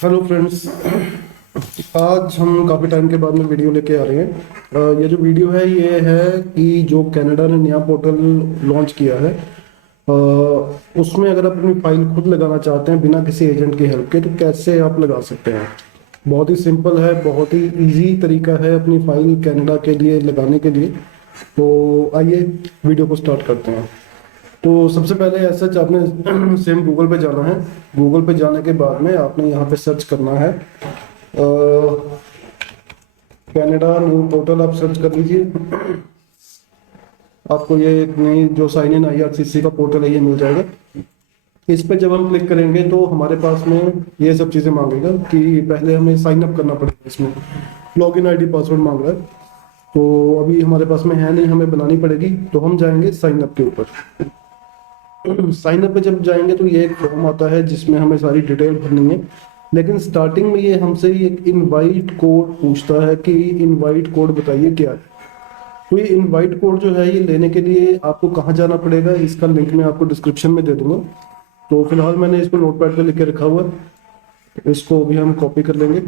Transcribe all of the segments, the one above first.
Hello friends. आज हम काफ़ी टाइम के बाद में वीडियो लेके आ रहे हैं। ये जो वीडियो है ये है कि जो कनाडा ने नया पोर्टल लॉन्च किया है, अ, उसमें अगर आप अपनी फाइल खुद लगाना चाहते हैं बिना किसी एजेंट की हेल्प के, तो कैसे आप लगा सकते हैं। बहुत ही सिंपल है, बहुत ही इजी तरीका है अपनी फाइल कनाडा के लिए लगाने के लिए। तो आइए वीडियो को स्टार्ट करते हैं। तो सबसे पहले ऐसा आपने सेम गूगल पे जाना है। गूगल पे जाने के बाद में आपने यहाँ पे सर्च करना है कनाडा न्यू पोर्टल। आप सर्च कर लीजिए, आपको ये एक नई जो साइन इन आईआरसीसी का पोर्टल है ये मिल जाएगा। इस पे जब हम क्लिक करेंगे तो हमारे पास में ये सब चीज़ें मांगेगा कि पहले हमें साइन अप करना पड़ेगा। इसमें लॉगिन आईडी पासवर्ड मांग रहा है, तो अभी हमारे पास में है नहीं, हमें बनानी पड़ेगी। तो हम जाएंगे साइन अप के ऊपर। साइन अप पे जब जाएंगे तो ये एक फॉर्म आता है जिसमें हमें सारी डिटेल भरनी है। लेकिन स्टार्टिंग में ये हमसे एक इनवाइट कोड पूछता है कि इनवाइट कोड बताइए क्या है। तो ये इनवाइट कोड जो है ये लेने के लिए आपको कहाँ जाना पड़ेगा, इसका लिंक मैं आपको डिस्क्रिप्शन में दे दूंगा। तो फिलहाल मैंने इसको नोटपैड पे लिख के रखा हुआ है। इसको भी हम कॉपी कर लेंगे।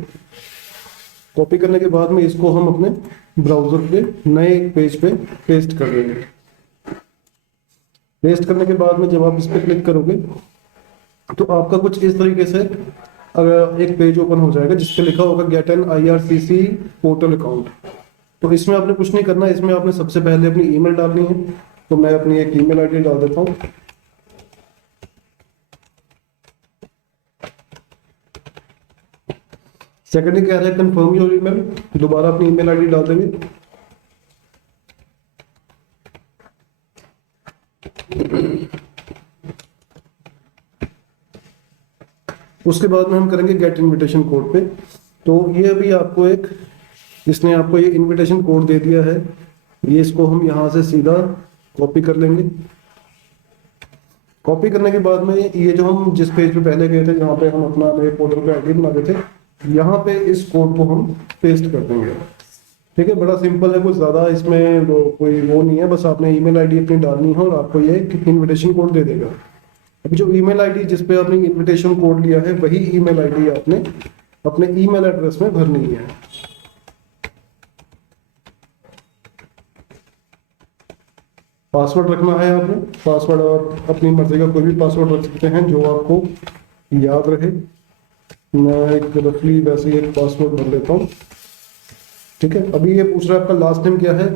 कॉपी करने के बाद में इसको हम अपने ब्राउजर पे नए पेज पे पेस्ट कर देंगे। पेस्ट करने के बाद में जब आप इस पर क्लिक करोगे तो आपका कुछ इस तरीके से अगर एक पेज ओपन हो जाएगा जिस पे लिखा होगा get an IRCC portal account. तो इसमें आपने कुछ नहीं करना, इसमें आपने सबसे पहले अपनी ईमेल डालनी है। तो मैं अपनी एक ईमेल आईडी डाल देता हूँ। सेकेंडली कह रहा है कंफर्म योर ईमेल, दोबारा अपनी ईमेल आईडी डाल देंगे। उसके बाद में हम करेंगे गेट इनविटेशन कोड पे। तो ये अभी आपको एक इसने आपको ये इनविटेशन कोड दे दिया है। ये इसको हम यहाँ से सीधा कॉपी कर लेंगे। कॉपी करने के बाद में ये जो हम जिस पेज पे पहले गए थे जहाँ पे हम अपना नए पोर्टल पे आईडी बना रहे थे, यहाँ पे इस कोड को हम पेस्ट कर देंगे। ठीक है, बड़ा सिंपल है, कुछ ज़्यादा इसमें कोई वो नहीं है। बस आपने ईमेल आईडी अपनी डालनी है और आपको ये इनविटेशन कोड दे देगा। अभी जो ईमेल आईडी जिस पे आपने इनविटेशन कोड लिया है वही ईमेल आईडी आपने अपने ईमेल एड्रेस में भरनी है। पासवर्ड रखना है आपने। पासवर्ड आप अपनी मर्जी का कोई भी पासवर्ड रख सकते हैं जो आपको याद रहे। मैं एक रफली वैसे ही एक पासवर्ड भर लेता हूँ। ठीक है, अभी ये पूछ रहा है आपका लास्ट नेम क्या है।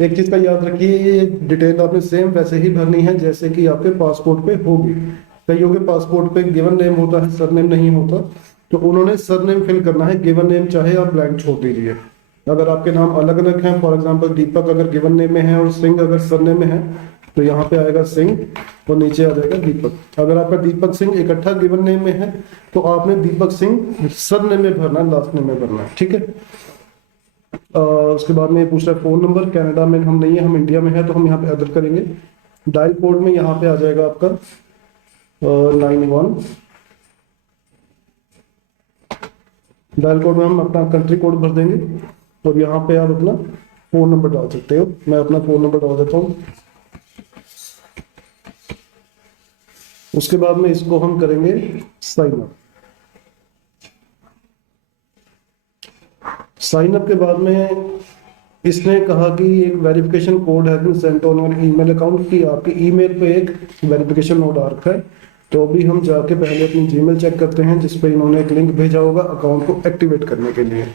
एक चीज का याद रखिए, ये डिटेल आपने सेम वैसे ही भरनी है जैसे कि आपके पासपोर्ट पे होगी। कईयों के पासपोर्ट पे गिवन नेम होता है, सरनेम नहीं होता, तो उन्होंने सरनेम फिल करना है। गिवन नेम चाहे आप ब्लैंक छोड़ दीजिए। अगर आपके नाम अलग अलग हैं, फॉर एग्जांपल दीपक अगर गिवन नेम में है और सिंह अगर सरनेम में है, तो यहाँ पे आएगा सिंह और नीचे आ जाएगा दीपक। अगर आपका दीपक सिंह इकट्ठा गिवन नेम में है तो आपने दीपक सिंह सरनेम में भरना है, लास्ट नेम में भरना है। ठीक है। उसके बाद में ये पूछ रहा है फोन नंबर। कनाडा में हम नहीं है, हम इंडिया में है, तो हम यहाँ पे अदर करेंगे। डायल कोड में यहाँ पे आ जाएगा आपका 91। डायल कोड में हम अपना कंट्री कोड भर देंगे और यहाँ पे आप अपना फोन नंबर डाल सकते हो। मैं अपना फोन नंबर डाल देता हूँ। उसके बाद में इसको हम करेंगे साइन अप। साइन अप के बाद में इसने कहा कि एक verification code has been sent on your email account, की आपकी ईमेल पे एक वेरिफिकेशन कोड आ रखा है। तो अभी हम जाके पहले अपनी जीमेल चेक करते हैं जिस पे इन्होंने एक लिंक भेजा होगा अकाउंट को एक्टिवेट करने के लिए।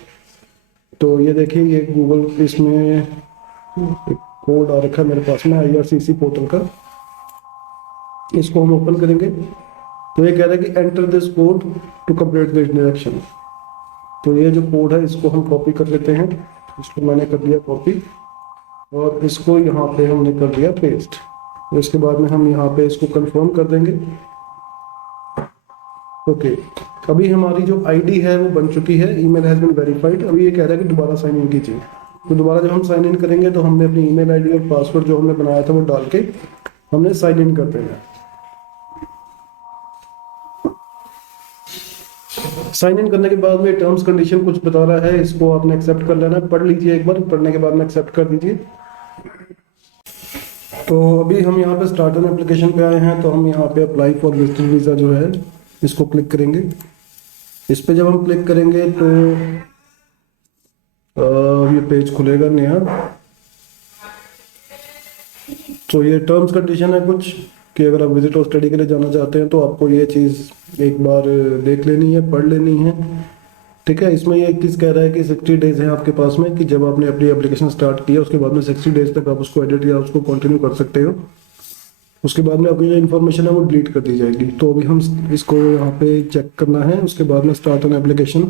तो ये देखिए, ये गूगल इसमें एक कोड आ रखा है मेरे पास में आईआरसीसी पोर्टल का। इसको हम ओपन करेंगे तो ये कह रहा है कि enter this code to complete this direction. तो ये जो कोड है इसको हम कॉपी कर लेते हैं। इसको मैंने कर दिया कॉपी और इसको यहाँ पे हमने कर दिया पेस्ट। तो इसके बाद में हम यहाँ पे इसको कंफर्म कर देंगे। ओके, अभी हमारी जो आईडी है वो बन चुकी है। Email has been verified. अभी ये कह रहा है कि दोबारा साइन इन कीजिए। तो दोबारा जब हम साइन इन करेंगे तो हमने अपनी ईमेल आईडी और पासवर्ड जो हमने बनाया था वो डाल के हमने साइन इन कर देना। साइन इन करने के बाद में टर्म्स कंडीशन कुछ बता रहा है, इसको आपने एक्सेप्ट कर लेना है। पढ़ लीजिए एक बार, पढ़ने के बाद में एक्सेप्ट कर दीजिए। तो अभी हम यहाँ पे स्टार्टर एप्लीकेशन पे आए हैं, तो हम यहाँ पे अप्लाई फॉर विजिटर वीज़ा जो है इसको क्लिक करेंगे। इस पे जब हम क्लिक करेंगे तो ये पेज खुलेगा नया। तो ये टर्म्स कंडीशन है कुछ कि अगर आप विजिट और स्टडी के लिए जाना चाहते हैं तो आपको ये चीज़ एक बार देख लेनी है, पढ़ लेनी है। ठीक है, इसमें ये चीज़ कह रहा है कि 60 डेज है आपके पास में, कि जब आपने अपनी एप्लीकेशन स्टार्ट किया उसके बाद में 60 डेज तक आप उसको एडिट या उसको कंटिन्यू कर सकते हो। उसके बाद में आपकी जो इन्फॉर्मेशन है वो डिलीट कर दी जाएगी। तो अभी हम इसको यहाँ पे चेक करना है। उसके बाद में स्टार्ट एन एप्लीकेशन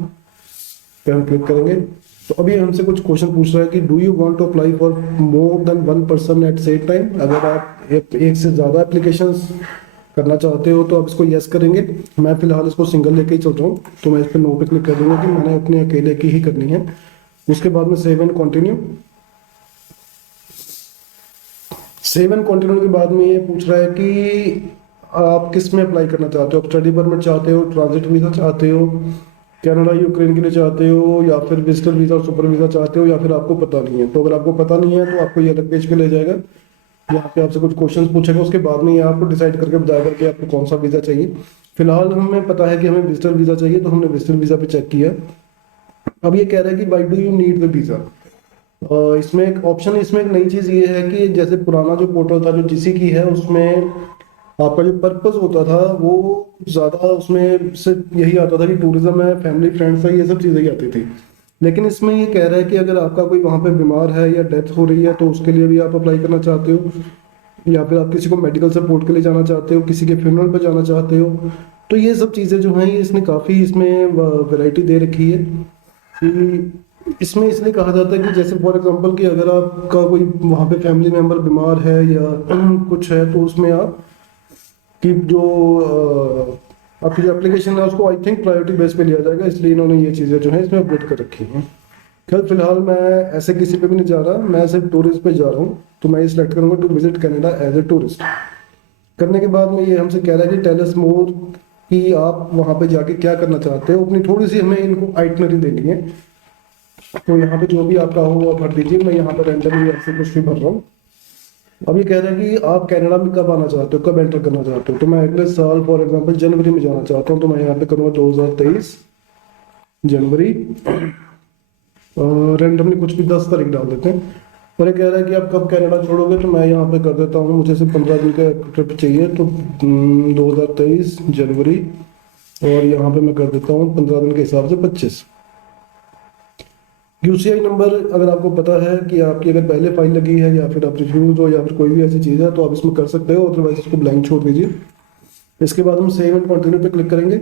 पे हम क्लिक करेंगे। तो अभी हमसे कुछ क्वेश्चन पूछ रहा है कि do you want to apply for more than one person at same time. अगर आप एक से ज़्यादा एप्लीकेशंस करना चाहते हो तो आप इसको यस करेंगे। मैं फिलहाल इसको सिंगल लेके ही चल रहा हूँ, तो मैं इस पर नो पे क्लिक कर दूंगा कि मैंने अपने अकेले की ही करनी है। उसके बाद में save and continue. Save and continue के बाद में ये पूछ रहा है कि आप किस में अप्लाई करना चाहते हो। आप स्टडी परमिट चाहते हो, ट्रांजिट वीज़ा चाहते हो, कनाडा यूक्रेन के लिए चाहते हो, या फिर विजिटर वीज़ा और सुपर वीज़ा चाहते हो, या फिर आपको पता नहीं है। तो अगर आपको पता नहीं है तो आपको ये अलग पेज पे ले जाएगा, यहाँ पे आपसे कुछ क्वेश्चंस पूछेगा। उसके बाद में ये आपको डिसाइड करके बताएगा कि आपको कौन सा वीज़ा चाहिए। फिलहाल हमें पता है कि हमें विजिटर वीज़ा चाहिए, तो हमने विजिटर वीज़ा पे चेक किया। अब ये कह रहा है कि why do you need the visa. इसमें एक ऑप्शन, इसमें एक नई चीज़ ये है कि जैसे पुराना जो पोर्टल था जो जीसी की है, उसमें आपका जो पर्पस होता था वो ज़्यादा उसमें सिर्फ यही आता था कि टूरिज्म है, फैमिली फ्रेंड्स है, ये सब चीज़ें ही आती थी। लेकिन इसमें ये कह रहा है कि अगर आपका कोई वहाँ पे बीमार है या डेथ हो रही है तो उसके लिए भी आप अप्लाई करना चाहते हो, या फिर आप किसी को मेडिकल सपोर्ट के लिए जाना चाहते हो, किसी के फ्यूनरल पे जाना चाहते हो। तो ये सब चीज़ें जो हैं, ये इसने काफ़ी इसमें वैरायटी दे रखी है। कि इसमें इसलिए कहा जाता है कि जैसे फॉर एग्जांपल कि अगर आपका कोई वहाँ पे फैमिली मेम्बर बीमार है या कुछ है, तो उसमें आप कि जो आपकी जो एप्लीकेशन है उसको आई थिंक प्रायोरिटी बेस पे लिया जाएगा, इसलिए इन्होंने ये चीज़ें जो है इसमें अपडेट कर रखी हैं। खैर फिलहाल मैं ऐसे किसी पे भी नहीं जा रहा, मैं सिर्फ टूरिस्ट पे जा रहा हूँ। तो मैं ये सिलेक्ट करूँगा to visit Canada as a tourist. करने के बाद में ये हमसे कह रहा है कि टेल अस मोर, कि आप वहाँ पे जाके क्या करना चाहते हो। अपनी थोड़ी सी हमें इनको आइटनरी देनी है। तो यहाँ पे जो भी आपका हो वो भर दीजिए। मैं यहाँ पे रैंडमली ऐसे कुछ भी भर रहा हूँ। अब ये कह रहा है कि आप कनाडा में कब आना चाहते हो, कब एंटर करना चाहते हो। तो मैं अगले साल फॉर एग्जांपल जनवरी में जाना चाहता हूँ, तो मैं यहाँ पे करूँगा 2023 जनवरी। रैंडमली कुछ भी 10 तारीख डाल देते हैं। और ये कह रहा है कि आप कब कनाडा छोड़ोगे, तो मैं यहाँ पे कर देता हूँ, मुझे सिर्फ 15 दिन का ट्रिप चाहिए। तो 2023 जनवरी, और यहाँ पे मैं कर देता हूँ 15 दिन के हिसाब से 25। यूसीआई नंबर अगर आपको पता है कि आपकी अगर पहले फाइल लगी है या फिर आप रिफ्यूज हो या फिर कोई भी ऐसी चीज़ है तो आप इसमें कर सकते हो, अदरवाइज इसको ब्लैंक छोड़ दीजिए। इसके बाद हम सेव एंड कंटिन्यू पे क्लिक करेंगे।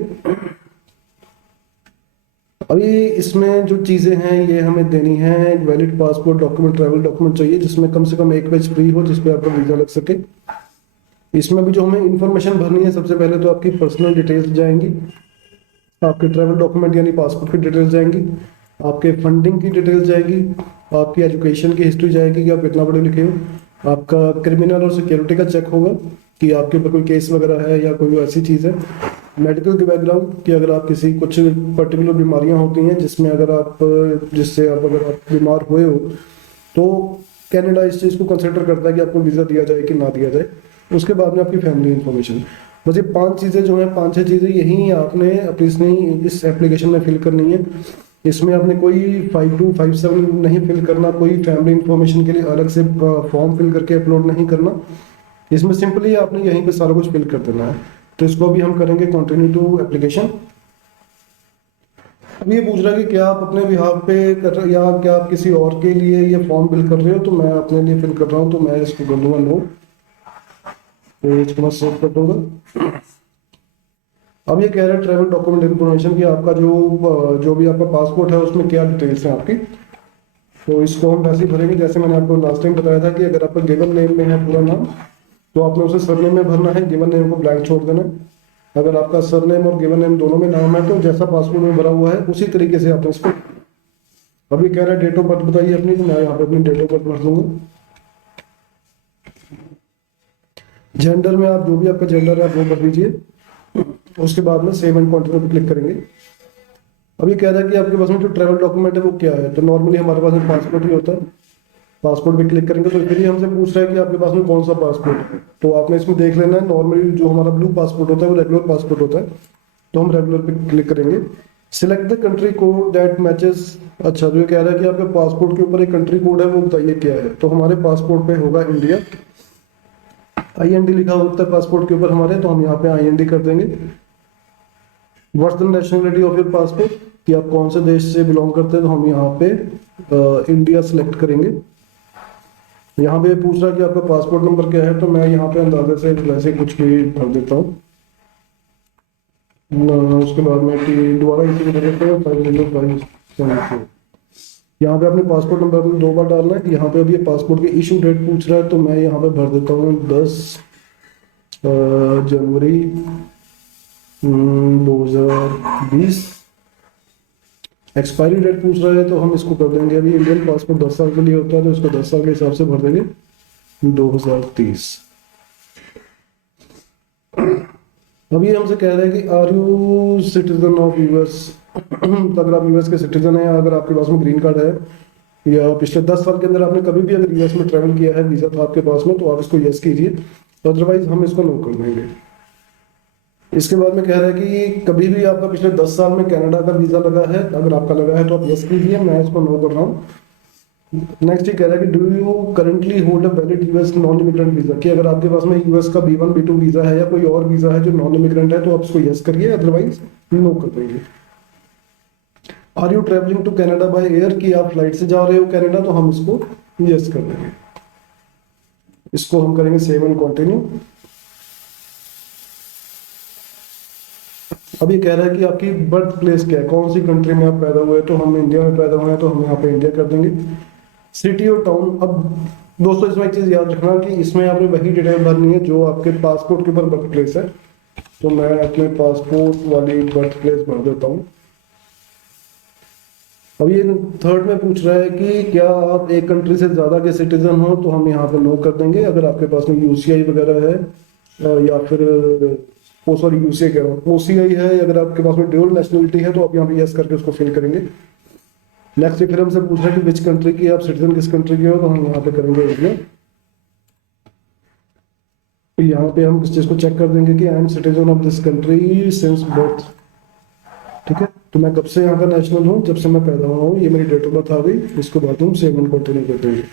अभी इसमें जो चीज़ें हैं ये हमें देनी है। एक valid passport document, travel document चाहिए जिसमें कम से कम एक पेज फ्री हो, जिसपे आपका वीज़ा लग सके। इसमें भी जो हमें इंफॉर्मेशन भरनी है, सबसे पहले तो आपकी पर्सनल डिटेल्स जाएंगी, आपके ट्रैवल डॉक्यूमेंट यानी पासपोर्ट की डिटेल्स जाएंगी, आपके फंडिंग की डिटेल्स जाएगी, आपकी एजुकेशन की हिस्ट्री जाएगी कि आप कितना पढ़े लिखे हो, आपका क्रिमिनल और सिक्योरिटी का चेक होगा कि आपके ऊपर कोई केस वगैरह है या कोई ऐसी चीज़ है, मेडिकल के बैकग्राउंड कि अगर आप किसी कुछ पर्टिकुलर बीमारियां होती हैं जिसमें अगर आप जिससे आप अगर आप बीमार हुए हो तो कनाडा इस चीज़ को कंसिडर करता है कि आपको वीज़ा दिया जाए कि ना दिया जाए। उसके बाद में आपकी फैमिली इन्फॉर्मेशन। बस ये 5 चीज़ें जो हैं, 5-6 चीज़ें यही आपने अपनी इस एप्लीकेशन में फिल करनी है। इसमें आपने कोई 5257 नहीं फिल करना, कोई फैमिली इन्फॉर्मेशन के लिए अलग से फॉर्म फिल करके अपलोड नहीं करना। इसमें सिंपली आपने यहीं पे सारा कुछ फिल कर देना है। तो इसको भी हम करेंगे कंटिन्यू टू एप्लीकेशन। अब ये पूछ रहा है कि क्या आप अपने बिहाफ पे कर रहे या क्या आप किसी और के लिए ये फॉर्म फिल कर रहे हो। तो मैं अपने लिए फिल कर रहा हूँ, तो मैं इसको कर दूंगा नो, तो इसको मैं सेव कर दूंगा। अब ये कह रहा है ट्रैवल डॉक्यूमेंट इन्फॉर्मेशन की आपका जो भी आपका पासपोर्ट है उसमें क्या डिटेल्स हैं आपकी। तो इसको हम वैसे ही भरेंगे जैसे मैंने आपको लास्ट टाइम बताया था कि अगर आपका गिवन नेम में है पूरा नाम तो आपने उसे सरनेम में भरना है, गिवन नेम को ब्लैंक छोड़ देना है। अगर आपका सरनेम और गिवन नेम दोनों में नाम है तो जैसा पासपोर्ट में भरा हुआ है उसी तरीके से आपने इसको। अभी कह रहा है डेट ऑफ बर्थ बताइए अपनी, तो मैं यहाँ पे अपनी डेट ऑफ बर्थ भर दूंगा। जेंडर में आप जो भी आपका जेंडर है आप वो भर दीजिए। उसके बाद में सेव एंड कंटिन्यू पे क्लिक करेंगे। अभी कह रहा है कि आपके पास में जो ट्रैवल डॉक्यूमेंट है वो क्या है। तो नॉर्मली हमारे पास में पासपोर्ट ही होता है। पासपोर्ट पे क्लिक करेंगे तो फिर ही हमसे पूछ रहा है कि आपके पास में कौन सा पासपोर्ट है। तो आपने इसमें देख लेना है, नॉर्मली जो हमारा ब्लू पासपोर्ट होता है वो रेगुलर पासपोर्ट होता है, तो हम रेगुलर पे क्लिक करेंगे। Select the country code that matches. अच्छा, तो ये कह रहा है कि आपके पासपोर्ट के ऊपर एक कंट्री कोड है, वो बताइए क्या है। तो हमारे पासपोर्ट पे होगा इंडिया, IND लिखा होता है पासपोर्ट के ऊपर हमारे, तो हम यहाँ पे IND कर देंगे। What's the nationality of your passport, कि आप कौन से देश से बिलोंग करते हैं, तो हम यहाँ पे इंडिया सेलेक्ट करेंगे। यहाँ पे पूछ रहा है कि आपका पासपोर्ट नंबर क्या है, तो मैं यहाँ पे अंदाजे से वैसे कुछ भी भर देता हूँ। उसके बाद में दोबारा इसी को दे देते हैं 50574। यहाँ पे अपने पासपोर्ट नंबर में 2 बार डालना है। यहाँ पे अभी पासपोर्ट की इशू डेट पूछ रहा है, तो मैं यहाँ पे भर देता हूँ 10 जनवरी 2020। एक्सपायरी डेट पूछ रहा है, तो हम इसको कर देंगे, अभी इंडियन पासपोर्ट 10 साल के लिए होता है, तो इसको 10 साल के हिसाब से भर देंगे 2030। अभी हमसे कह रहे हैं कि are you citizen of US। अगर आप US के सिटीजन हैं, अगर आपके पास में ग्रीन कार्ड है, या पिछले 10 साल के अंदर आपने कभी भी अगर US में ट्रैवल किया है, वीजा था आपके पास में, तो आप इसको यस कीजिए, अदरवाइज हम इसको नो कर देंगे। इसके बाद में कह रहा है कि कभी भी आपका पिछले 10 साल में कनाडा का वीजा लगा है, अगर आपका लगा है तो आप यस कीजिए, मैं इसको नो कर रहा हूँ। नेक्स्ट ये कह रहा है कि do you currently hold a valid US non immigrant visa, कि अगर आपके पास में US का B1 B2 वीजा है या कोई और वीजा है जो नॉन इमिग्रेंट है, तो आप इसको यस करिए, अदरवाइज नो कर देंगे। Are you travelling to Canada by air, कि आप फ्लाइट से जा रहे हो कनाडा, तो हम इसको यस कर देंगे। इसको हम करेंगे सेव एंड कंटिन्यू। अब ये कह रहा है कि आपकी बर्थ प्लेस क्या है, कौन सी कंट्री में आप पैदा हुए, तो हम इंडिया में पैदा हुए हैं, तो हम यहाँ पे इंडिया कर देंगे। सिटी और टाउन, अब दोस्तों इसमें एक चीज याद रखना कि इसमें आपने वही डिटेल भरनी है जो आपके पासपोर्ट के ऊपर बर्थ प्लेस है। तो मैं अपने पासपोर्ट वाली बर्थ प्लेस भर देता हूँ। अब ये थर्ड में पूछ रहा है कि क्या आप एक कंट्री से ज्यादा के सिटीजन हो, तो हम यहाँ पे नो कर देंगे। अगर आपके पास में UCI वगैरह है, या फिर सॉरी UCI कह रहा हूँ, OCI है, अगर आपके पास में ड्यूअल नेशनलिटी है, तो आप यहाँ पे यस करके उसको फिल करेंगे। नेक्स्ट फिर हमसे पूछ रहा है कि विच कंट्री की आप सिटीजन, किस कंट्री के हो, तो हम यहाँ पे करेंगे इंडिया। तो यहाँ पे हम इस चीज को चेक कर देंगे कि I am citizen of this country since birth. ठीक है, तो मैं कब से यहाँ का नेशनल हूँ, जब से मैं पैदा हुआ हूँ, ये मेरी डेट ऑफ बर्थ आ गई। इसको बाद हम सेव एंड कंटिन्यू कर देंगे।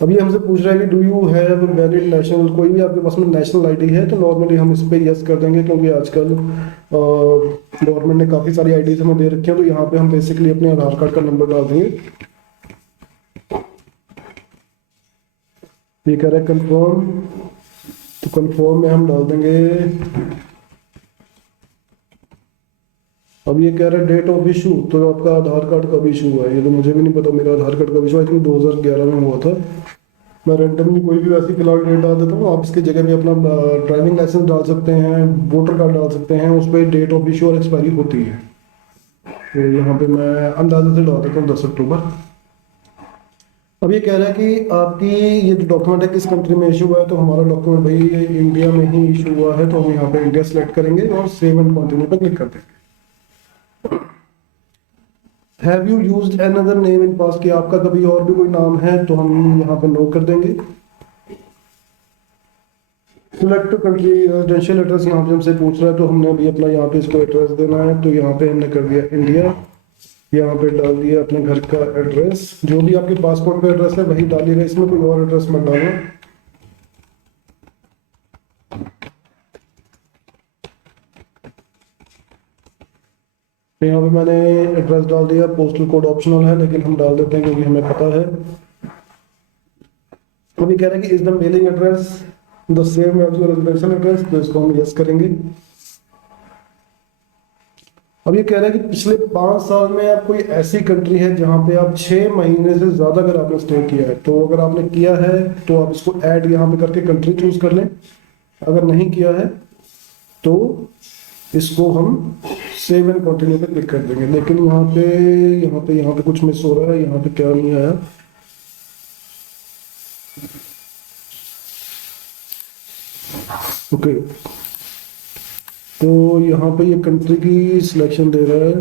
अभी हमसे पूछ रहा है कि do you have valid national, कोई भी आपके पास में नेशनल ID है, तो नॉर्मली हम इस पे यस कर देंगे, क्योंकि आजकल गवर्नमेंट ने काफी सारी IDs हमें दे रखी है। तो यहाँ पे हम बेसिकली अपने आधार कार्ड का नंबर डाल देंगे। ये कह रहा है कंफर्म, तो कंफर्म में हम डाल देंगे। अब ये कह रहा है डेट ऑफ इशू, तो आपका आधार कार्ड कब इशू हुआ है, ये तो मुझे भी नहीं पता मेरा आधार कार्ड कब इशू आई थिंक 2011 में हुआ था। मैं रैंडमली कोई भी वैसी फिलहाल डेट डाल देता हूँ। आप इसकी जगह भी अपना ड्राइविंग लाइसेंस डाल सकते हैं, वोटर कार्ड डाल सकते हैं, उस पर डेट ऑफ इशू और एक्सपायरी होती है। तो यहाँ पे मैं अंदाजे से डाल देता हूँ 10 अक्टूबर। अब ये कह रहा है कि आपकी ये जो डॉक्यूमेंट है किस कंट्री में इशू हुआ है, तो हमारा डॉक्यूमेंट भाई इंडिया में ही इशू हुआ है, तो हम यहाँ पे इंडिया सेलेक्ट करेंगे और सेव एंड कंटिन्यू पे क्लिक कर देंगे। Have you used another name in past, कि आपका कभी और भी कोई नाम है, तो हम यहाँ पे नो कर देंगे। सिलेक्ट कंट्री रेजिडेंशियल एड्रेस, यहाँ पे हमसे पूछ रहा है, तो हमने अभी अपना यहाँ पे इसको एड्रेस देना है, तो यहाँ पे हमने कर दिया इंडिया। यहाँ पे डाल दिया अपने घर का एड्रेस, जो भी आपके पासपोर्ट पे एड्रेस है वही डालिएगा, इसमें कोई और एड्रेस मत डालना। तो यहाँ पे मैंने एड्रेस डाल दिया, पोस्टल कोड ऑप्शनल है लेकिन हम डाल देते हैं क्योंकि हमें पता है। अभी कह रहे हैं कि is the mailing address the same as your residential address, तो इसको हम यस करेंगे। अब ये कह रहा है कि पिछले 5 साल में आप कोई ऐसी कंट्री है जहां पे आप 6 महीने से ज्यादा अगर आपने स्टे किया है, तो अगर आपने किया है तो आप इसको ऐड यहाँ पे करके कंट्री चूज कर लें। अगर नहीं किया है तो इसको हम सेव एंड कंटिन्यू पे क्लिक कर देंगे। लेकिन यहाँ पे कुछ मिस हो रहा है, यहाँ पे क्या नहीं आया। ओके, तो यहाँ पे ये कंट्री की सिलेक्शन दे रहा है।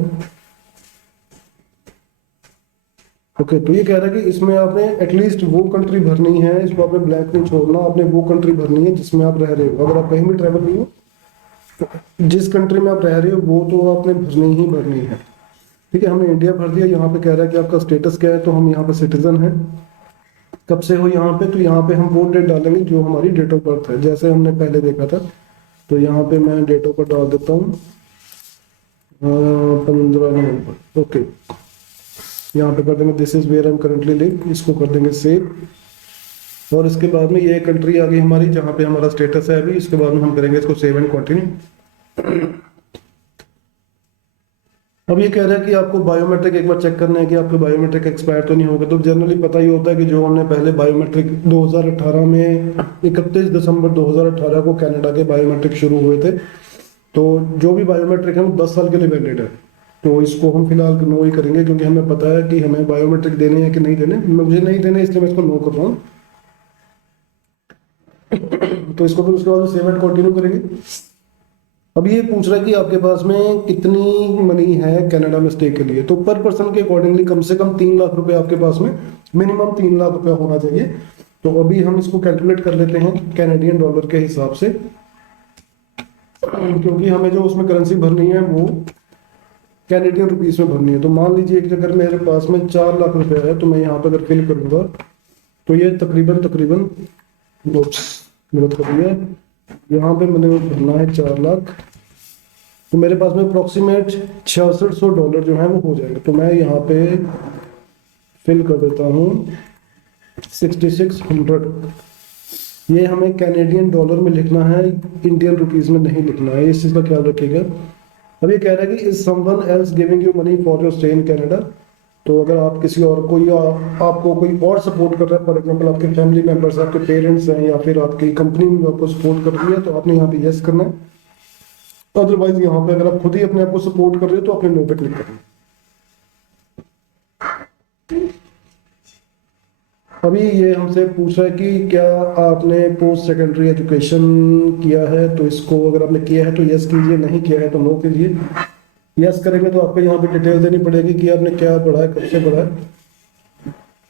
ओके, तो ये कह रहा है कि इसमें आपने एटलीस्ट वो कंट्री भरनी है, इसको आपने ब्लैंक नहीं छोड़ना, आपने वो कंट्री भरनी है जिसमें आप रह रहे हो। अगर आप कहीं भी ट्रैवल नहीं हो जिस कंट्री में आप रह रहे हो वो तो आपने भरनी ही भरनी है। ठीक है, हमने इंडिया भर दिया। यहाँ पे कह रहा है कि आपका स्टेटस क्या है, तो हम यहाँ पे सिटीजन हैं। कब से हो यहाँ पे, तो यहाँ पे हम वो डेट डालेंगे जो हमारी डेट ऑफ बर्थ है, जैसे हमने पहले देखा था। तो यहाँ पे मैं डेट ऑफ बर्थ डाल देता हूँ 15 नवंबर। ओके, यहाँ पे कर देंगे this is where I am currently live, इसको कर देंगे सेव। और इसके बाद में ये कंट्री आ गई हमारी जहाँ पे हमारा स्टेटस है अभी। इसके बाद में हम करेंगे इसको सेव एंड कंटिन्यू। अब ये कह रहा है कि आपको बायोमेट्रिक एक बार चेक करना है कि आपके बायोमेट्रिक एक्सपायर तो नहीं होगा। तो जनरली पता ही होता है कि जो हमने पहले बायोमेट्रिक 2018 में 31 दिसंबर 2018 को कनाडा के बायोमेट्रिक शुरू हुए थे, तो जो भी बायोमेट्रिक है वो 10 साल के लिए वैलिड है। तो इसको हम फिलहाल नो ही करेंगे, क्योंकि हमें पता है कि हमें बायोमेट्रिक देने हैं कि नहीं देने। मुझे नहीं देने, इसलिए मैं इसको नो कर रहा हूँ। तो इसको फिर उसके बाद सेव एंड कंटिन्यू करेंगे। अब ये पूछ रहा है कि आपके पास में कितनी मनी है कनाडा में स्टे के लिए। तो पर पर्सन के अकॉर्डिंगली कम से कम 3 लाख रुपए आपके पास में, मिनिमम 3 लाख रुपया होना चाहिए। तो अभी हम इसको कैलकुलेट कर लेते हैं कैनेडियन डॉलर के हिसाब से, क्योंकि हमें जो उसमें करेंसी भरनी है वो कैनेडियन रुपीस में भरनी है। तो मान लीजिए कि अगर मेरे पास में 4 लाख रुपया है, तो मैं यहाँ पर अगर फिल करूंगा तो ये तकरीबन गलत कर दिया, यहाँ पे मैंने भरना है 4 लाख। तो मेरे पास में अप्रोक्सीमेट $6600 जो है वो हो जाएगा। तो मैं यहाँ पे फिल कर देता हूँ 6600। ये हमें कैनेडियन डॉलर में लिखना है, इंडियन रुपीस में नहीं लिखना है, इस चीज़ का ख्याल रखिएगा। अब ये कह रहा है कि is someone else giving you money for your stay in Canada. तो अगर आप किसी और आपको कोई और सपोर्ट कर रहा है, फॉर एग्जांपल आपके फैमिली मेंबर्स, आपके पेरेंट्स हैं, या फिर आपकी कंपनी आपको सपोर्ट कर रही है, तो आपने यहाँ पे यस करना है। अदरवाइज यहाँ पे अगर आप खुद ही अपने आप को सपोर्ट कर रहे हो तो अपने नो पे क्लिक करना है। अभी ये हमसे पूछ रहा है कि क्या आपने पोस्ट सेकेंडरी एजुकेशन किया है। तो इसको अगर आपने किया है तो यस कीजिए, नहीं किया है तो नो कीजिए। यस करेंगे तो आपको यहाँ पे डिटेल देनी पड़ेगी कि आपने क्या पढ़ा है, कब से पढ़ा है।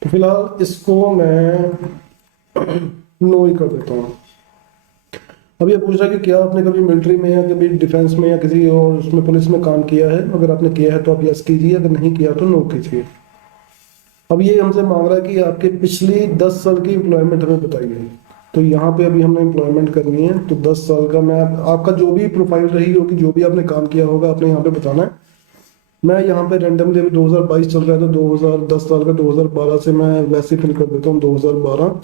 तो फिलहाल इसको मैं नो ही कर देता हूँ। अब ये पूछ रहा है कि क्या आपने कभी मिलिट्री में या कभी डिफेंस में या किसी और उसमें पुलिस में काम किया है। अगर आपने किया है तो आप यस कीजिए, अगर नहीं किया तो नो कीजिए। अब ये हमसे मांग रहा है कि आपके पिछली 10 साल की एम्प्लॉयमेंट हमें बताइए। तो यहाँ पे अभी हमने एम्प्लॉयमेंट करनी है। तो 10 साल का मैं आपका जो भी प्रोफाइल रही होगी, जो भी आपने काम किया होगा, आपने यहाँ पे बताना है। मैं यहाँ पे रैंडमली 2022 चल रहा है तो 2010 साल का 2012 से मैं वैसे फिल कर देता हूँ। 2012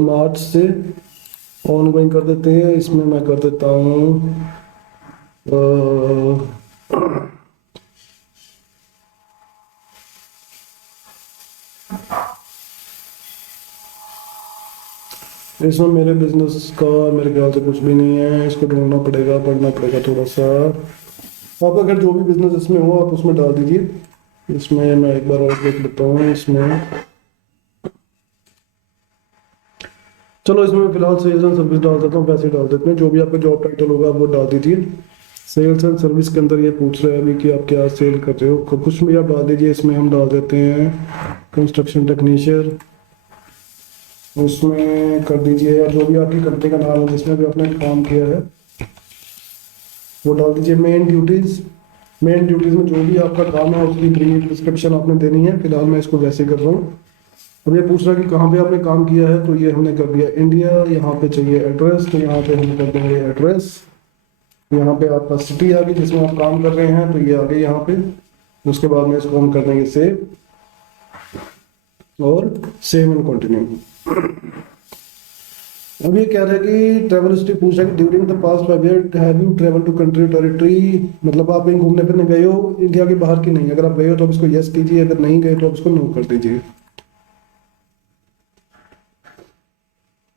मार्च से ऑन गोइंग कर देते हैं। इसमें मैं कर देता हूँ इसमें मेरे बिजनेस का मेरे ख्याल से कुछ भी नहीं है। इसको ढूंढना पड़ेगा, पढ़ना पड़ेगा थोड़ा सा। आप अगर जो भी बिजनेस इसमें हो आप उसमें डाल दीजिए। इसमें मैं एक बार और देख लेता हूँ। इसमें चलो, इसमें फिलहाल सेल्स एंड सर्विस डाल देता हूँ, पैसे डाल देते हैं। जो भी आपका जॉब टाइटल होगा आप वो डाल दीजिए। सेल्स एंड सर्विस के अंदर ये पूछ रहा है अभी कि आप क्या सेल कर रहे हो, कुछ भी आप डाल दीजिए। इसमें हम डाल देते हैं कंस्ट्रक्शन टेक्नीशियन। उसमें कर दीजिए, या जो भी आपकी कंपनी का नाम है जिसमें भी आपने काम किया है वो डाल दीजिए। मेन ड्यूटीज़ में जो भी आपका काम है उसकी ब्रीफ डिस्क्रिप्शन आपने देनी है। फिलहाल मैं इसको वैसे कर रहा हूँ। अब ये पूछ रहा है कि कहाँ पे आपने काम किया है। तो ये हमने कर दिया इंडिया। यहाँ पे चाहिए एड्रेस, तो यहाँ पे हम कर देंगे एड्रेस। यहाँ पे आपका सिटी आ गई जिसमें आप काम कर रहे हैं, तो ये आ गई यहाँ पे। उसके बाद में इसको हम कर देंगे सेव और सेव एंड कंटिन्यू। अब ये कह रहा है कि ट्रैवल हिस्ट्री पूछ रहा है कि during the past 5 year have you travel to country territory. मतलब आप कहीं घूमने फिरने गए हो इंडिया के बाहर की नहीं। अगर आप गए हो तो आप इसको यस कीजिए, अगर नहीं गए तो आप इसको नो कर दीजिए।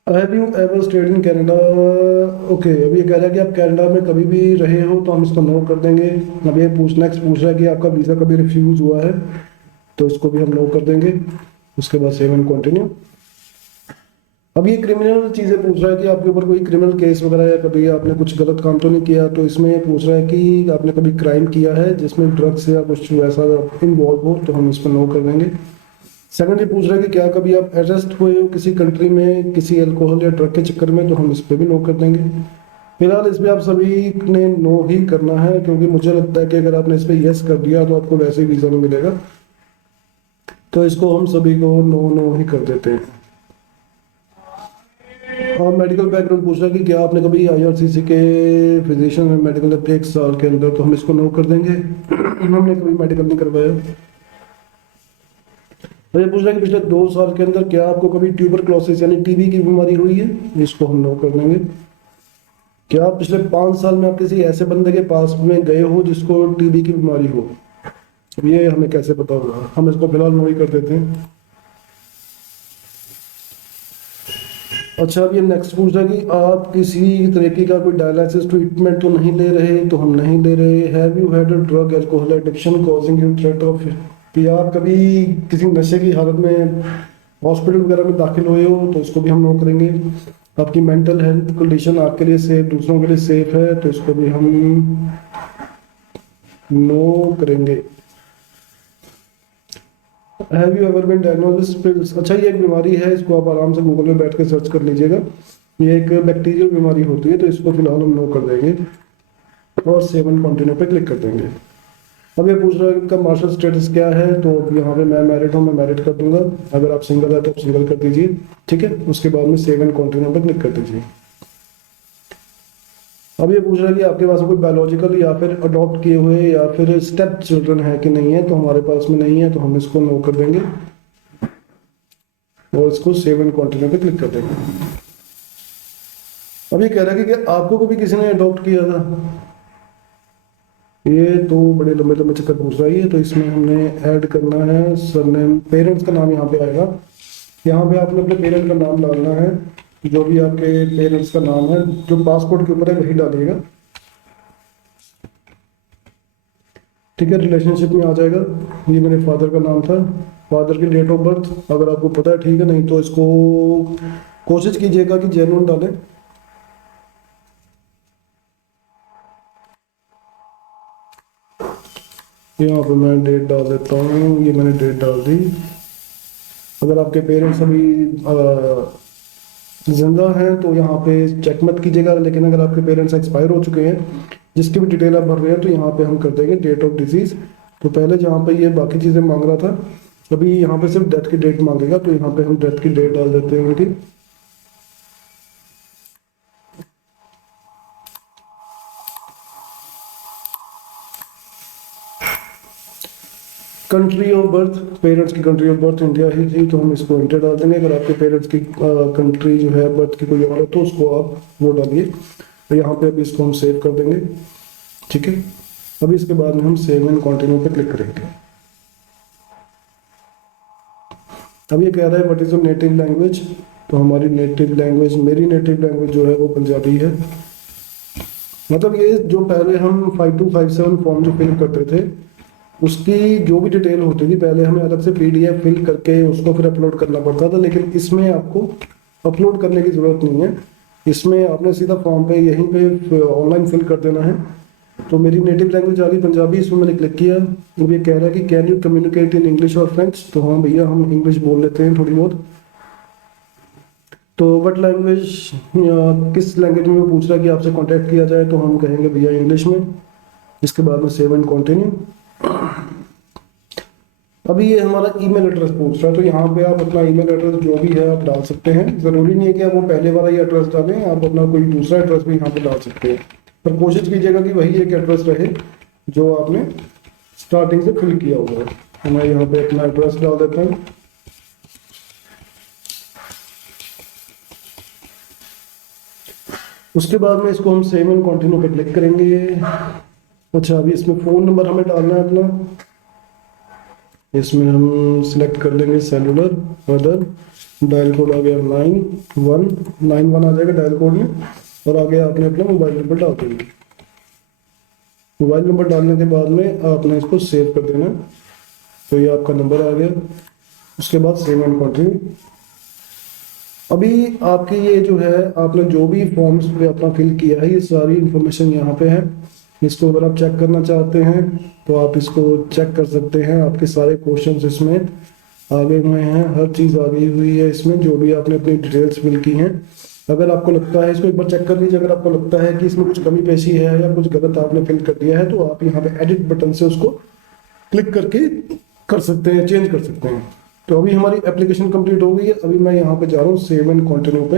Have you ever stayed in Canada. Okay, अब ये कह रहा है कि आप कनाडा में कभी भी रहे हो, तो हम इसको नो कर देंगे। अब ये नेक्स्ट पूछ रहा है कि आपका वीज़ा कभी रिफ्यूज़ हुआ है, तो इसको भी हम नो कर देंगे। उसके बाद सेव एंड कंटिन्यू। अब ये क्रिमिनल चीज़ें पूछ रहा है कि आपके ऊपर कोई क्रिमिनल केस वगैरह या कभी आपने कुछ गलत काम तो नहीं किया। तो इसमें ये पूछ रहा है कि आपने कभी क्राइम किया है जिसमें ड्रग्स या कुछ वैसा इन्वॉल्व हो, तो हम इस पर नो कर देंगे। सेकंड ये पूछ रहा है कि क्या कभी आप अरेस्ट हुए हो किसी कंट्री में किसी अल्कोहल या ड्रग के चक्कर में, तो हम इस पर भी नो कर देंगे। फिलहाल इस पे आप सभी ने नो ही करना है, क्योंकि मुझे लगता है कि अगर आपने इस पे यस कर दिया तो आपको वैसे ही वीज़ा नहीं मिलेगा। तो इसको हम सभी को नो नो ही कर देते हैं। और मेडिकल बैकग्राउंड पूछ रहा है कि क्या आपने कभी आईआरसीसी के फिजिशियन में मेडिकल अपने 1 साल के अंदर, तो हम इसको नो कर देंगे। हमने कभी मेडिकल नहीं करवाया। तो ये पूछ रहा है कि पिछले 2 साल के अंदर क्या आपको कभी ट्यूबरक्लोसिस यानी टीबी की बीमारी हुई है, इसको हम नो कर देंगे। क्या आप पिछले 5 साल में आप किसी ऐसे बंदे के पास में गए हो जिसको टीबी की बीमारी हो, ये हमें कैसे पता होगा, हम इसको फिलहाल नो ही कर देते हैं। अच्छा, अब ये नेक्स्ट पूछ रहा है कि आप किसी तरीके का कोई डायलिसिस ट्रीटमेंट तो नहीं ले रहे, तो हम नहीं ले रहे। Have you had a drug alcohol addiction causing you threat of, कि आप कभी किसी नशे की हालत में हॉस्पिटल वगैरह में दाखिल हुए हो, तो इसको भी हम नो करेंगे। आपकी मेंटल हेल्थ कंडीशन आपके लिए सेफ, दूसरों के लिए सेफ है, तो इसको भी हम नो करेंगे। Have you ever been diagnosed, अच्छा ये एक बीमारी है, इसको आप आराम से गूगल में बैठ के सर्च कर लीजिएगा। ये एक बैक्टीरियल बीमारी होती है, तो इसको फिलहाल हम नो कर देंगे और सेव एंड कंटिन्यू पे क्लिक कर देंगे। अब ये पूछ रहा है कि मार्शल स्टेटस क्या है, तो यहाँ पे मैं मैरिड हूँ, मैं मैरिड कर दूंगा। अगर आप सिंगल है तो आप सिंगल कर दीजिए, ठीक है। उसके बाद में सेव एंड कंटिन्यू पे क्लिक कर दीजिए। अब ये पूछ रहा है कि आपके पास कोई बायोलॉजिकल या फिर अडॉप्ट किए हुए या फिर स्टेप चिल्ड्रन है कि नहीं है, तो हमारे पास में नहीं है, तो हम इसको नो कर देंगे और इसको सेव एंड कंटिन्यू पे क्लिक कर देंगे। अब ये कह रहा है कि आपको कभी किसी ने अडॉप्ट किया था, ये तो बड़े लंबे लंबे चक्कर पूछ रहा है। तो इसमें हमने ऐड करना है सरनेम, पेरेंट्स का नाम यहाँ पे आएगा। यहाँ पे आपने अपने पेरेंट का नाम डालना है, जो भी आपके पेरेंट्स का नाम है जो पासपोर्ट के ऊपर है वही डालिएगा, ठीक है। रिलेशनशिप में आ जाएगा, ये मेरे फादर का नाम था। फादर की डेट ऑफ बर्थ अगर आपको पता है ठीक है, नहीं तो इसको कोशिश कीजिएगा कि जेन्युइन डालें। यहाँ पे मैं डेट डाल देता हूँ, ये मैंने डेट डाल दी। अगर आपके पेरेंट्स अभी जिंदा हैं तो यहाँ पे चेक मत कीजिएगा, लेकिन अगर आपके पेरेंट्स एक्सपायर हो चुके हैं, जिसकी भी डिटेल आप भर रहे हैं, तो यहाँ पे हम कर देंगे डेट ऑफ डिजीज। तो पहले जहाँ पे ये बाकी चीज़ें मांग रहा था, अभी यहाँ पे सिर्फ डेथ की डेट मांगेगा, तो यहाँ पे हम डेथ की डेट डाल देते हैं उनकी। कंट्री ऑफ बर्थ, पेरेंट्स की कंट्री ऑफ बर्थ इंडिया ही थी, तो हम इसको इंडिया डाल देंगे। अगर आपके पेरेंट्स की कंट्री जो है बर्थ की कोई और है, तो उसको आप वो डालिए। तो यहाँ पे अभी इसको हम सेव कर देंगे, ठीक है। अभी इसके बाद में हम सेव एंड कंटिन्यू पे क्लिक करेंगे। अब ये कह रहा है what is your native language, तो हमारी नेटिव लैंग्वेज, मेरी नेटिव लैंग्वेज जो है वो पंजाबी है। मतलब ये जो पहले हम 5257 फॉर्म जो फिल करते थे, उसकी जो भी डिटेल होती थी पहले हमें अलग से पीडीएफ फिल करके उसको फिर अपलोड करना पड़ता था, लेकिन इसमें आपको अपलोड करने की ज़रूरत नहीं है। इसमें आपने सीधा फॉर्म पे यहीं पे ऑनलाइन फिल कर देना है। तो मेरी नेटिव लैंग्वेज आ गई पंजाबी, इसमें मैंने क्लिक किया। अब ये कह रहा है कि can you communicate in English और फ्रेंच, तो हाँ भैया हम इंग्लिश बोल लेते हैं थोड़ी बहुत। तो वट लैंग्वेज, किस लैंग्वेज में पूछ रहा है कि आपसे कांटेक्ट किया जाए, तो हम कहेंगे भैया इंग्लिश में। इसके बाद में सेव एंड कंटिन्यू। अभी ये हमारा ईमेल एड्रेस पूछ रहा है, तो यहाँ पे आप अपना ईमेल एड्रेस जो भी है आप डाल सकते हैं। ज़रूरी नहीं है कि आप वो पहले वाला ही एड्रेस डालें, आप अपना कोई दूसरा एड्रेस भी यहाँ पे डाल सकते हैं, पर कोशिश कीजिएगा कि वही एक एड्रेस रहे जो आपने स्टार्टिंग से फिल किया हुआ है। तो मैं यहाँ पे अपना एड्रेस डाल देता हूँ। उसके बाद में इसको हम सेव एंड कंटिन्यू पे क्लिक करेंगे। अच्छा, अभी इसमें फ़ोन नंबर हमें डालना है अपना, इसमें हम सिलेक्ट कर लेंगे सेलुलर अदर, डायल कोड आ गया 9191 आ जाएगा डायल कोड में, और आगे आपने अपना मोबाइल नंबर डाल देंगे। मोबाइल नंबर डालने के बाद में आपने इसको सेव कर देना, तो ये आपका नंबर आ गया। उसके बाद सेव एंड कंटिन्यू। अभी आपकी ये जो है आपने जो भी फॉर्म्स पे अपना फिल किया है, ये सारी इंफॉर्मेशन यहाँ पे है। इसको अगर आप चेक करना चाहते हैं तो आप इसको चेक कर सकते हैं। आपके सारे क्वेश्चंस इसमें आगे हुए हैं, हर चीज़ आ गई हुई है इसमें, जो भी आपने अपनी डिटेल्स फिल की हैं अगर आपको लगता है, इसको एक बार चेक कर लीजिए, अगर आपको लगता है कि इसमें कुछ कमी पेशी है या कुछ गलत आपने फिल कर दिया है तो आप यहाँ पे एडिट बटन से उसको क्लिक करके कर सकते हैं, चेंज कर सकते हैं। तो अभी हमारी एप्लीकेशन कंप्लीट हो गई है। अभी मैं यहाँ पे जा रहा हूँ सेव एंड कंटिन्यू पे।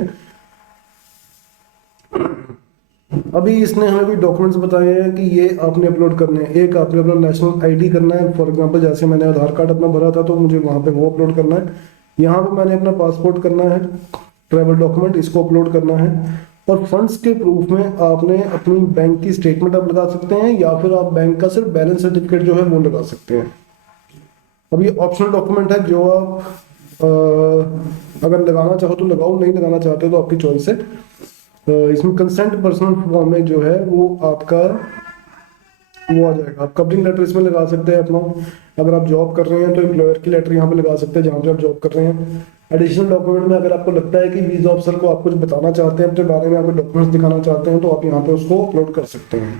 अभी इसने हमें कोई डॉक्यूमेंट्स बताए हैं कि ये आपने अपलोड करने हैं। एक आपने अपना नेशनल आईडी करना है, फॉर एग्जांपल जैसे मैंने आधार कार्ड अपना भरा था तो मुझे वहाँ पे वो अपलोड करना है। यहाँ पे मैंने अपना पासपोर्ट करना है, ट्रैवल डॉक्यूमेंट इसको अपलोड करना है। और फंड्स के प्रूफ में आपने अपनी बैंक की स्टेटमेंट आप लगा सकते हैं या फिर आप बैंक का सिर्फ बैलेंस सर्टिफिकेट जो है वो लगा सकते हैं। अब ये ऑप्शनल डॉक्यूमेंट है, जो आप अगर लगाना चाहो तो लगाओ, नहीं लगाना चाहते तो आपकी चॉइस है। इसमें कंसेंट पर्सनल फॉर्म में जो है वो आपका वो आ जाएगा। आप कवरिंग लेटर इसमें लगा सकते हैं अपना। अगर आप जॉब कर रहे हैं तो एम्प्लॉयर की लेटर यहाँ पे लगा सकते हैं जहाँ पे आप जॉब कर रहे हैं। एडिशनल डॉक्यूमेंट में अगर आपको लगता है कि वीजा ऑफिसर को आप कुछ बताना चाहते हैं अपने बारे में, आपको डॉक्यूमेंट्स दिखाना चाहते हैं तो आप यहाँ पे उसको अपलोड कर सकते हैं।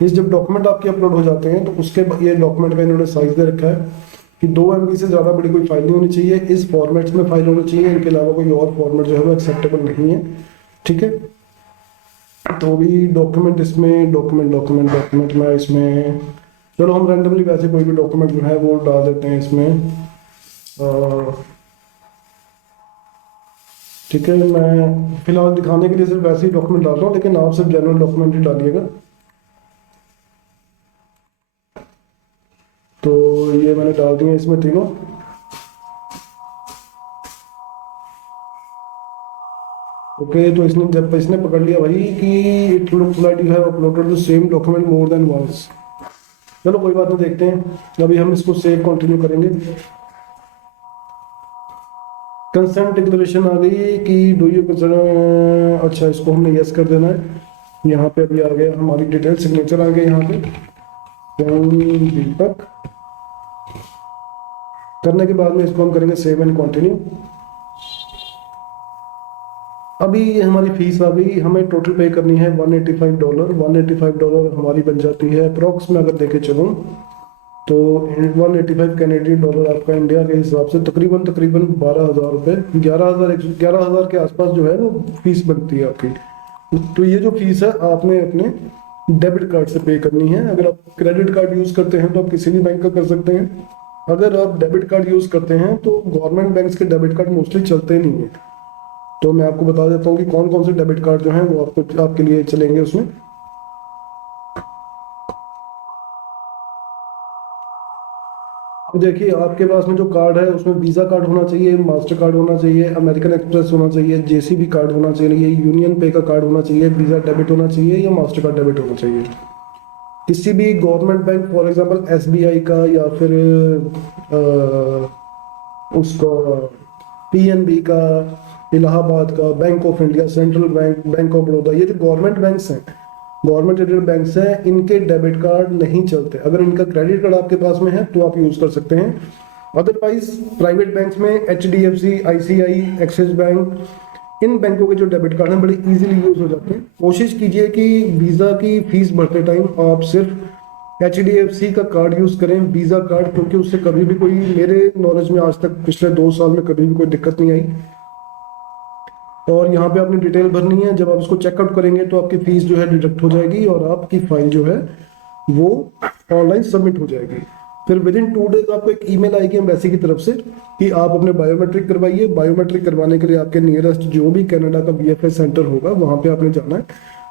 इस जब डॉक्यूमेंट आपके अपलोड हो जाते हैं तो उसके ये डॉक्यूमेंट का इन्होंने साइज दे रखा है कि 2 MB से ज़्यादा बड़ी कोई फाइल नहीं होनी चाहिए, इस फॉर्मेट्स में फाइल होनी चाहिए, इनके अलावा कोई और फॉर्मेट जो है वो एक्सेप्टेबल नहीं है। ठीक है, तो भी डॉक्यूमेंट इसमें डॉक्यूमेंट में इसमें चलो हम रैंडमली वैसे कोई भी डॉक्यूमेंट जो है वो डाल देते हैं इसमें। ठीक है, मैं फिलहाल दिखाने के लिए सिर्फ वैसे ही डॉक्यूमेंट डाल रहा हूँ, लेकिन आप सिर्फ जनरल डॉक्यूमेंट ही डालिएगा। तो ये मैंने डाल दिए इसमें तीनों। ओके, तो इसने जब इसने पकड़ लिया भाई कि it looks like you have uploaded the same document more than once. चलो कोई बात नहीं, देखते हैं। अभी हम इसको सेव कंटिन्यू करेंगे। कंसेंट डिक्लेरेशन आ गई कि डू यू कंसर्न, अच्छा इसको हमने यस कर देना है। यहाँ पे अभी आ गया हमारी डिटेल, सिग्नेचर आ गया यहाँ पे दीपक। करने के बाद में इसको हम करेंगे सेव एंड कंटिन्यू। अभी ये हमारी फीस आ गई, हमें टोटल पे करनी है $185। $185 हमारी बन जाती है अप्रॉक्स में अगर देखे चलूँ तो 185 कैनेडियन डॉलर आपका इंडिया के हिसाब से तकरीबन 12,000 रुपये, 11,000 के आसपास जो है वो फीस बनती है आपकी। तो ये जो फीस है आपने अपने डेबिट कार्ड से पे करनी है। अगर आप क्रेडिट कार्ड यूज़ करते हैं तो आप किसी भी बैंक का कर सकते हैं। अगर आप डेबिट कार्ड यूज़ करते हैं तो गवर्नमेंट बैंक्स के डेबिट कार्ड मोस्टली चलते नहीं है। तो मैं आपको बता देता हूँ कि कौन कौन से डेबिट कार्ड जो हैं वो आपके लिए चलेंगे उसमें। अब देखिए आपके पास में जो कार्ड है उसमें वीज़ा कार्ड होना चाहिए, मास्टर कार्ड होना चाहिए, अमेरिकन एक्सप्रेस होना चाहिए, जेसीबी कार्ड होना चाहिए, यूनियन पे का कार्ड होना चाहिए, वीज़ा डेबिट होना चाहिए या मास्टर कार्ड डेबिट होना चाहिए। किसी भी government bank for example SBI का या फिर उसका पीएनबी का, इलाहाबाद का, bank of India, central bank, bank of Baroda, ये जो गवर्नमेंट बैंक्स हैं, गवर्नमेंट एडेड बैंक्स हैं, इनके डेबिट कार्ड नहीं चलते। अगर इनका क्रेडिट कार्ड आपके पास में है तो आप यूज़ कर सकते हैं। अदरवाइज प्राइवेट बैंक्स में एचडीएफसी, आईसीआई, एक्सिस बैंक, इन बैंकों के जो डेबिट कार्ड हैं बड़े इजीली यूज़ हो जाते हैं। कोशिश कीजिए कि वीज़ा की फीस भरते टाइम आप सिर्फ एचडीएफसी का कार्ड यूज़ करें, वीज़ा कार्ड, क्योंकि उससे कभी भी कोई, मेरे नॉलेज में आज तक पिछले 2 साल में कभी भी कोई दिक्कत नहीं आई। और यहाँ पे आपने डिटेल भरनी है। जब आप इसको चेकआउट करेंगे तो आपकी फीस जो है डिडक्ट हो जाएगी और आपकी फाइल जो है वो ऑनलाइन सबमिट हो जाएगी। फिर विद इन 2 डेज आपको एक ईमेल आएगी एम्बेसी की तरफ से कि आप अपने बायोमेट्रिक करवाइए। बायोमेट्रिक करवाने के लिए आपके नियरेस्ट जो भी कनाडा का बीएफएस सेंटर होगा वहाँ पे आपने जाना है।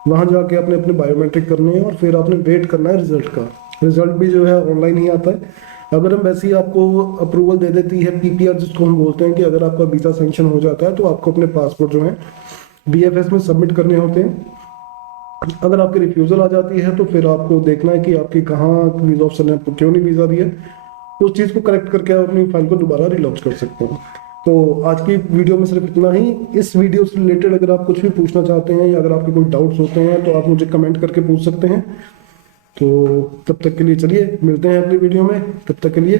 वहाँ जाके आपने अपने बायोमेट्रिक करने हैं और फिर आपने वेट करना है रिजल्ट का। रिजल्ट भी जो है ऑनलाइन ही आता है। अगर एम्बेसी आपको अप्रूवल दे देती है, पीपीआर जिसको हम बोलते हैं, कि अगर आपका वीज़ा सैंक्शन हो जाता है तो आपको अपने पासपोर्ट जो है बीएफएस में सबमिट करने होते हैं। अगर आपकी रिफ्यूज़ल आ जाती है तो फिर आपको देखना है कि आपकी कहाँ वीज़ा ऑफिसर ने आपको क्यों नहीं वीज़ा दिया। उस चीज़ को करेक्ट करके आप अपनी फाइल को दोबारा रिलॉन्च कर सकते हैं। तो आज की वीडियो में सिर्फ इतना ही। इस वीडियो से रिलेटेड अगर आप कुछ भी पूछना चाहते हैं या अगर आपके कोई डाउट्स होते हैं तो आप मुझे कमेंट करके पूछ सकते हैं। तो तब तक के लिए चलिए मिलते हैं अगली वीडियो में, तब तक के लिए